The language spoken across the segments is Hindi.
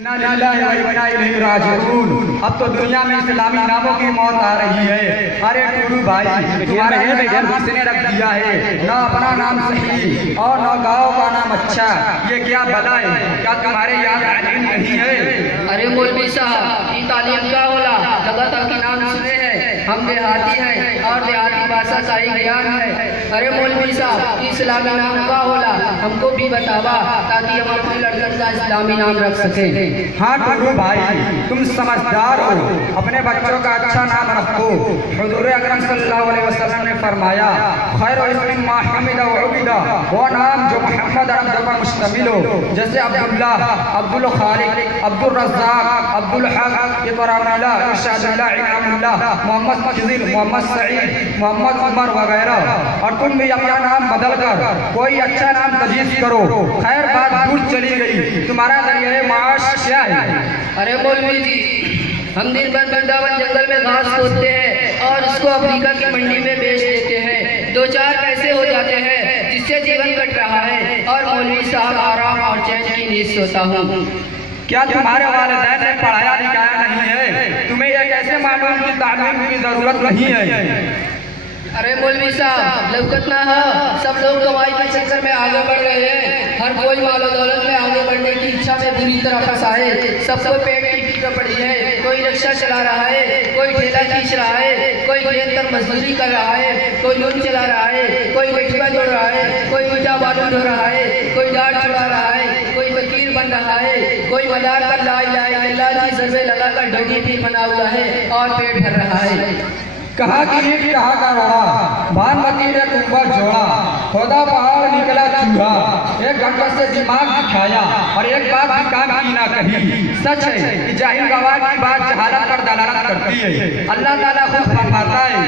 अब तो दुनिया में इस्लामी नामों की मौत आ रही है। अरे टूडू भाई, तुम्हारा नाम किसने रख दिया है? ना अपना नाम सही और ना गाँव का नाम अच्छा, ये क्या भला है? क्या तुम्हारे यहाँ तालीम नहीं है? अरे मौलवी साहब, ये तालीम क्या होला? लगातार की नाम सुने हैं, हम देहाती हैं और देहाती भाषा का ही ज्ञान है। अरे मौलवी साहब, इस्लामी नाम क्या होला? हमको भी बतावा ताकि हम अपने लड़कन का इस्लामी नाम रख सकें। हाँ टूडू भाई, तुम समझदार हो, अपने बच्चों का अच्छा नाम रखो। हुजूर अकरम सल्लल्लाहु अलैहि वसल्लम ने फरमाया, खैर इस्म हमीदा व उबिदा, वो नाम जो मोहम्मद अरब पर मुश्तमिल हो, जैसे अब्दुल्ला, अब्दुल खालिक, अब्दुल रज़्ज़ाक, अब्दुल हक, इकरामुल्लाह, इरशादुल्लाह, इनामुल्लाह, मोहम्मद खिज़िर, मोहम्मद सईद, मोहम्मद उमर वगैरह। और तुम भी अपना नाम बदल कर कोई अच्छा नाम तजवीज़ करो। खैर बात दूर चली गई, तुम्हारा दरिया माश क्या है? अरे मौलवी जी, हम दिन भर वृंदावन जंगल में घास खोदते हैं और इसको अफ्रीका की मंडी में बेच देते हैं। 2-4 पैसे हो जाते हैं जिससे जीवन कट रहा है और मौलवी साहब आराम और चैन की नींद सोता हूँ। क्या तुम्हारे वालिदैन ने पढ़ाया लिखाया नहीं है? तुम्हें यह कैसे मालूम कि तालीम की जरूरत नहीं है? अरे मौलवी साहब, लौकत ना हो, सब लोग कमाई के चक्कर में आगे बढ़ रहे हैं। हर कोई मालो दौलत में आगे बढ़ने की इच्छा में बुरी तरह फंसा है। सबको पेट की फिक्र पड़ी है। कोई रिक्शा चला रहा है, कोई ठेला खींच रहा है, कोई खेत पर मजदूरी कर रहा है, कोई लून चला रहा है, कोई गठिया जोड़ रहा है, कोई ईटा बालू ढो रहा है, कोई डाट छुड़ा रहा है, कोई फकीर बन रहा है, कोई मदार पर ला इलाहा इल्लल्लाह की ज़रबे लगाकर ढोगी पीर बना हुआ है और पेट भर रहा है। कहा कि एक कहा का रोड़ा, भानमती ने कुंभा जोड़ा, खोदा पहाड़ निकला चूहा, एक घंटा से दिमाग दिखाया और एक बात भी काम की ना कही। सच है कि जाहिल गवाह की बात जहालत पर दलालत करती है। अल्लाह ताला खुद फरमाता है,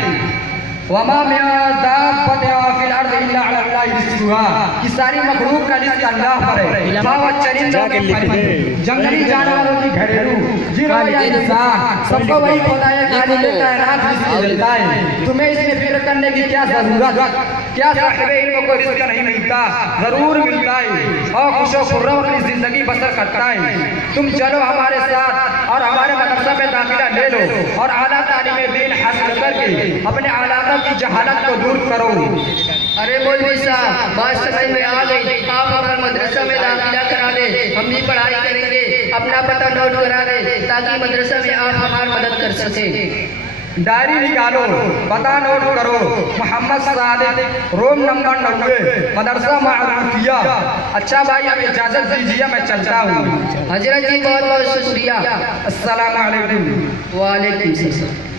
वमा मिन दाब्बतिन फिल अर्दि इल्ला अला अल्लाहि रिज़्क़ुहा, कि सारी मखलूक का रिज़्क़ अल्लाह पर है। व चरिंदों के फरिश्ते, जंगली जानवरों की घरेलू, जिन्हों या इंसान, सबको वही खुदा कायनात रिज़्क़ देता है। तुम्हें इसमें फिक्र करने की क्या जरूरत? क्या साहिबे इल्म को रिज़्क़ नहीं मिलता? जरूर मिलता है और खुशो खुर्रम अपनी जिंदगी बसर करता है। तुम चलो हमारे साथ और हमारे मदरसा में दाखिला ले लो और आला तालीम दीन हासिल करके अपने आलामा की जहालत को दूर करो। अरे मौलवी साहब, बात समझ में आ गई। आप हमारे मदरसा में दाखिला करा दे, हम भी पढ़ाई करेंगे। अपना पता नोट करा दे ताकि मदरसा में आप हमारी मदद कर सकें। डायरी निकालो, पता नोट करो, मोहम्मद सादिक, रूम नंबर 90, मदरसा मारूफिया। अच्छा भाई, अब इजाजत दीजिए, मैं चलता हूँ। हजरत जी बहुत बहुत शुक्रिया। अस्सलाम वालेकुम। वालेकुम सलाम।